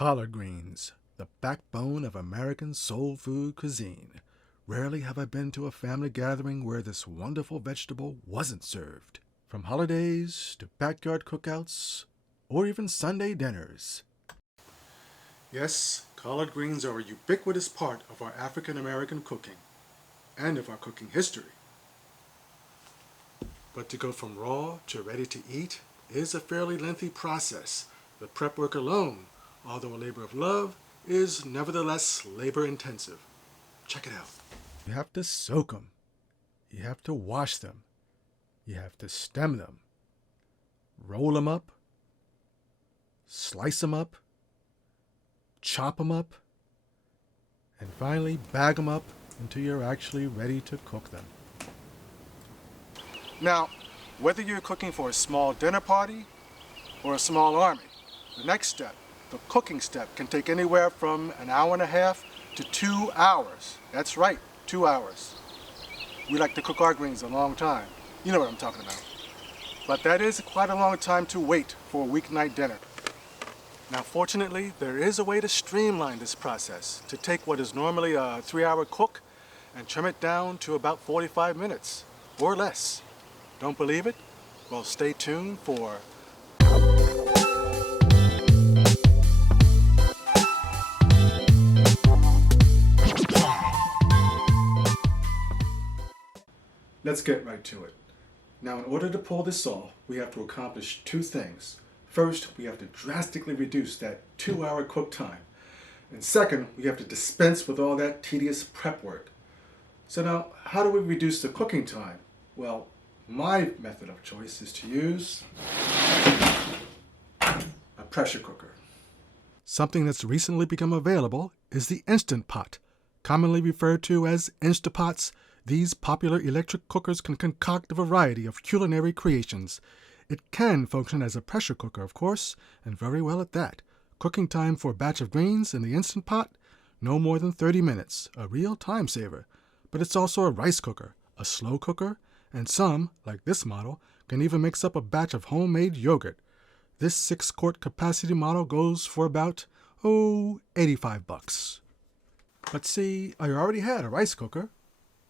Collard greens, the backbone of American soul food cuisine. Rarely have I been to a family gathering where this wonderful vegetable wasn't served. From holidays to backyard cookouts, or even Sunday dinners. Yes, collard greens are a ubiquitous part of our African American cooking, and of our cooking history. But to go from raw to ready to eat is a fairly lengthy process. The prep work alone, although a labor of love, is nevertheless labor intensive. Check it out. You have to soak them. You have to wash them. You have to stem them. Roll them up. Slice them up. Chop them up. And finally bag them up until you're actually ready to cook them. Now, whether you're cooking for a small dinner party or a small army, the next step, the cooking step, can take anywhere from an hour and a half to 2 hours. That's right, 2 hours. We like to cook our greens a long time. You know what I'm talking about. But that is quite a long time to wait for a weeknight dinner. Now, fortunately, there is a way to streamline this process, to take what is normally a 3-hour cook and trim it down to about 45 minutes or less. Don't believe it? Well, stay tuned for... Let's get right to it. Now, in order to pull this off, we have to accomplish two things. First, we have to drastically reduce that 2-hour cook time. And second, we have to dispense with all that tedious prep work. So now, how do we reduce the cooking time? Well, my method of choice is to use a pressure cooker. Something that's recently become available is the Instant Pot. Commonly referred to as Instapots, these popular electric cookers can concoct a variety of culinary creations. It can function as a pressure cooker, of course, and very well at that. Cooking time for a batch of greens in the Instant Pot? No more than 30 minutes, a real time saver. But it's also a rice cooker, a slow cooker, and some, like this model, can even mix up a batch of homemade yogurt. This 6-quart capacity model goes for about, $85. But see, I already had a rice cooker.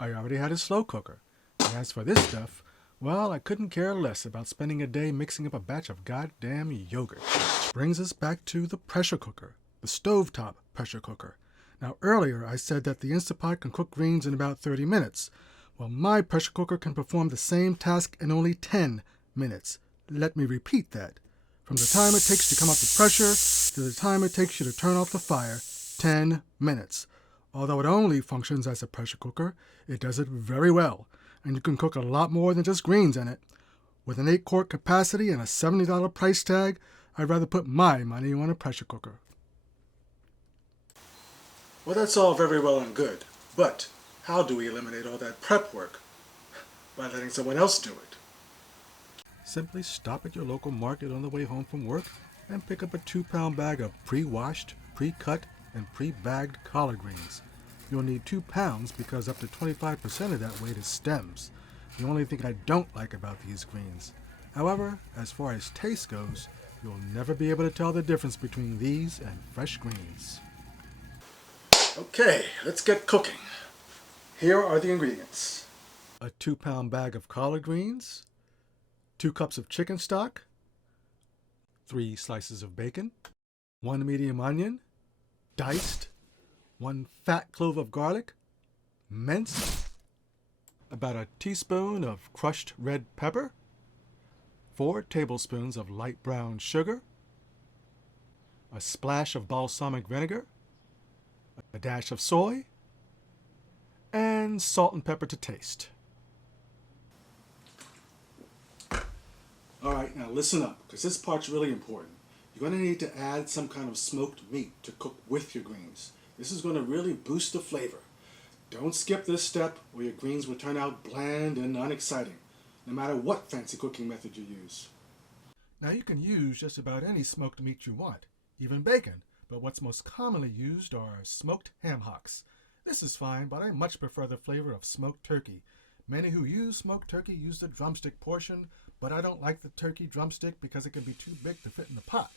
I already had a slow cooker. And as for this stuff, well, I couldn't care less about spending a day mixing up a batch of goddamn yogurt. Which brings us back to the pressure cooker, the stovetop pressure cooker. Now, earlier I said that the Instant Pot can cook greens in about 30 minutes. Well, my pressure cooker can perform the same task in only 10 minutes. Let me repeat that. From the time it takes to come up the pressure to the time it takes you to turn off the fire, 10 minutes. Although it only functions as a pressure cooker, it does it very well, and you can cook a lot more than just greens in it. With an 8-quart capacity and a $70 price tag, I'd rather put my money on a pressure cooker. Well, that's all very well and good, but how do we eliminate all that prep work? By letting someone else do it. Simply stop at your local market on the way home from work and pick up a 2-pound bag of pre-washed, pre-cut, and pre-bagged collard greens. You'll need 2 pounds because up to 25% of that weight is stems. The only thing I don't like about these greens. However, as far as taste goes, you'll never be able to tell the difference between these and fresh greens. Okay, let's get cooking. Here are the ingredients. A 2-pound bag of collard greens, 2 cups of chicken stock, 3 slices of bacon, 1 medium onion, diced, 1 fat clove of garlic, minced, about a teaspoon of crushed red pepper, 4 tablespoons of light brown sugar, a splash of balsamic vinegar, a dash of soy, and salt and pepper to taste. Alright, now listen up, because this part's really important. You're going to need to add some kind of smoked meat to cook with your greens. This is going to really boost the flavor. Don't skip this step or your greens will turn out bland and unexciting, no matter what fancy cooking method you use. Now you can use just about any smoked meat you want, even bacon, but what's most commonly used are smoked ham hocks. This is fine, but I much prefer the flavor of smoked turkey. Many who use smoked turkey use the drumstick portion, but I don't like the turkey drumstick because it can be too big to fit in the pot,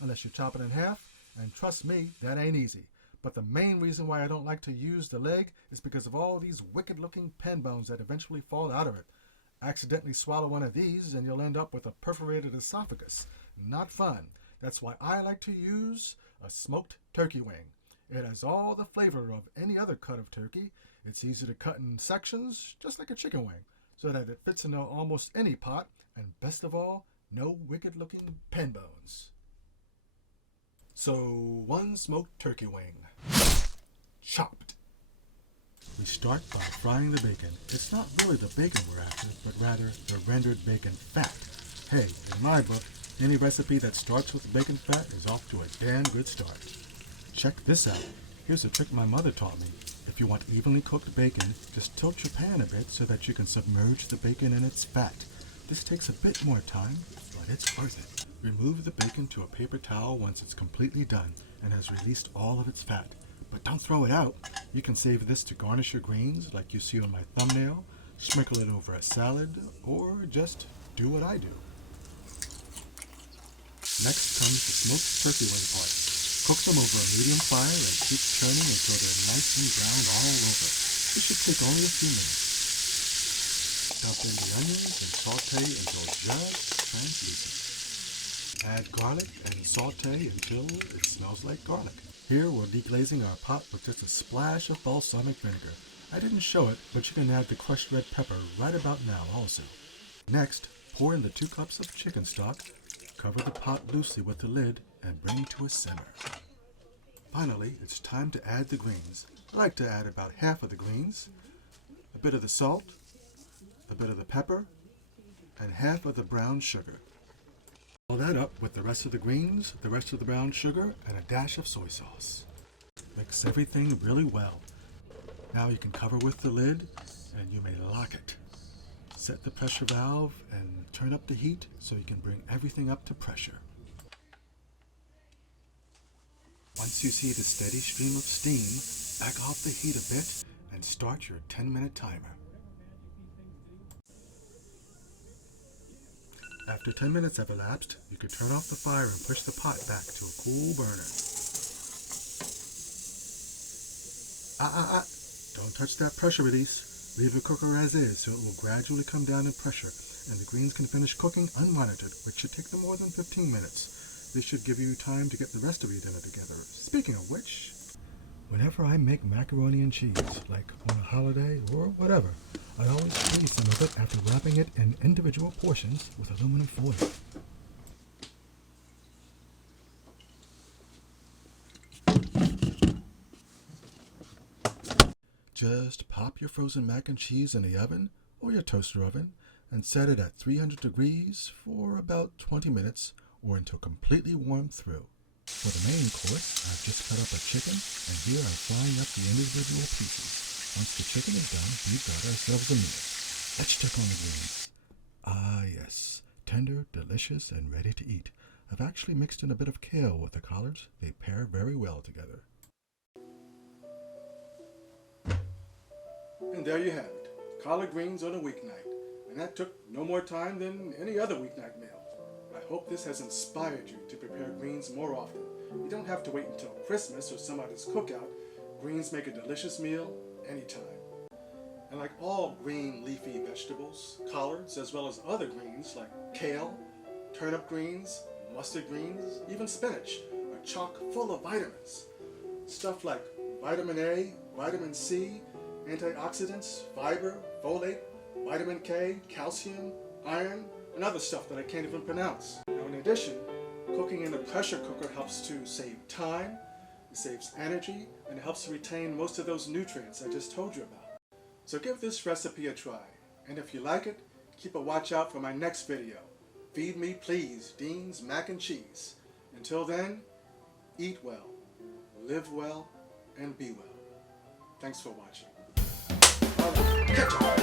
unless you chop it in half And trust me, that ain't easy. But the main reason why I don't like to use the leg is because of all these wicked-looking pen bones that eventually fall out of it. Accidentally swallow one of these and you'll end up with a perforated esophagus. Not fun. That's why I like to use a smoked turkey wing. It has all the flavor of any other cut of turkey. It's easy to cut in sections, just like a chicken wing, so that it fits into almost any pot, and best of all, no wicked-looking pen bones. So, one smoked turkey wing. Chopped. We start by frying the bacon. It's not really the bacon we're after, but rather the rendered bacon fat. Hey, in my book, any recipe that starts with bacon fat is off to a damn good start. Check this out. Here's a trick my mother taught me. If you want evenly cooked bacon, just tilt your pan a bit so that you can submerge the bacon in its fat. This takes a bit more time, but it's worth it. Remove the bacon to a paper towel once it's completely done and has released all of its fat. But don't throw it out. You can save this to garnish your greens like you see on my thumbnail, sprinkle it over a salad, or just do what I do. Next comes the smoked turkey wing part. Cook them over a medium fire and keep turning until they're nice and brown all over. This should take only a few minutes. Dump in the onions and saute until just translucent. Add garlic and saute until it smells like garlic. Here we're deglazing our pot with just a splash of balsamic vinegar. I didn't show it, but you can add the crushed red pepper right about now also. Next, pour in the 2 cups of chicken stock, cover the pot loosely with the lid, and bring to a simmer. Finally, it's time to add the greens. I like to add about half of the greens, a bit of the salt, a bit of the pepper, and half of the brown sugar. Follow that up with the rest of the greens, the rest of the brown sugar, and a dash of soy sauce. Mix everything really well. Now you can cover with the lid, and you may lock it. Set the pressure valve and turn up the heat so you can bring everything up to pressure. Once you see the steady stream of steam, back off the heat a bit and start your 10-minute timer. After 10 minutes have elapsed, you can turn off the fire and push the pot back to a cool burner. Don't touch that pressure release. Leave the cooker as is so it will gradually come down in pressure and the greens can finish cooking unmonitored, which should take them more than 15 minutes. This should give you time to get the rest of your dinner together. Speaking of which, whenever I make macaroni and cheese, like on a holiday or whatever, I always freeze some of it after wrapping it in individual portions with aluminum foil. Just pop your frozen mac and cheese in the oven or your toaster oven and set it at 300 degrees for about 20 minutes or until completely warmed through. For the main course, I've just cut up a chicken and here I'm frying up the individual pieces. Once the chicken is done, we've got ourselves a meal. Let's check on the greens. Ah yes, tender, delicious, and ready to eat. I've actually mixed in a bit of kale with the collards. They pair very well together. And there you have it, collard greens on a weeknight. And that took no more time than any other weeknight meal. I hope this has inspired you to prepare greens more often. You don't have to wait until Christmas or somebody's cookout. Greens make a delicious meal anytime. And like all green leafy vegetables, collards, as well as other greens like kale, turnip greens, mustard greens, even spinach, are chock full of vitamins. Stuff like vitamin A, vitamin C, antioxidants, fiber, folate, vitamin K, calcium, iron, and other stuff that I can't even pronounce. Now in addition, cooking in a pressure cooker helps to save time, it saves energy, and it helps to retain most of those nutrients I just told you about. So give this recipe a try, and if you like it, keep a watch out for my next video. Feed me please, Dean's Mac and Cheese. Until then, eat well, live well, and be well. Thanks for watching. All right, catch up.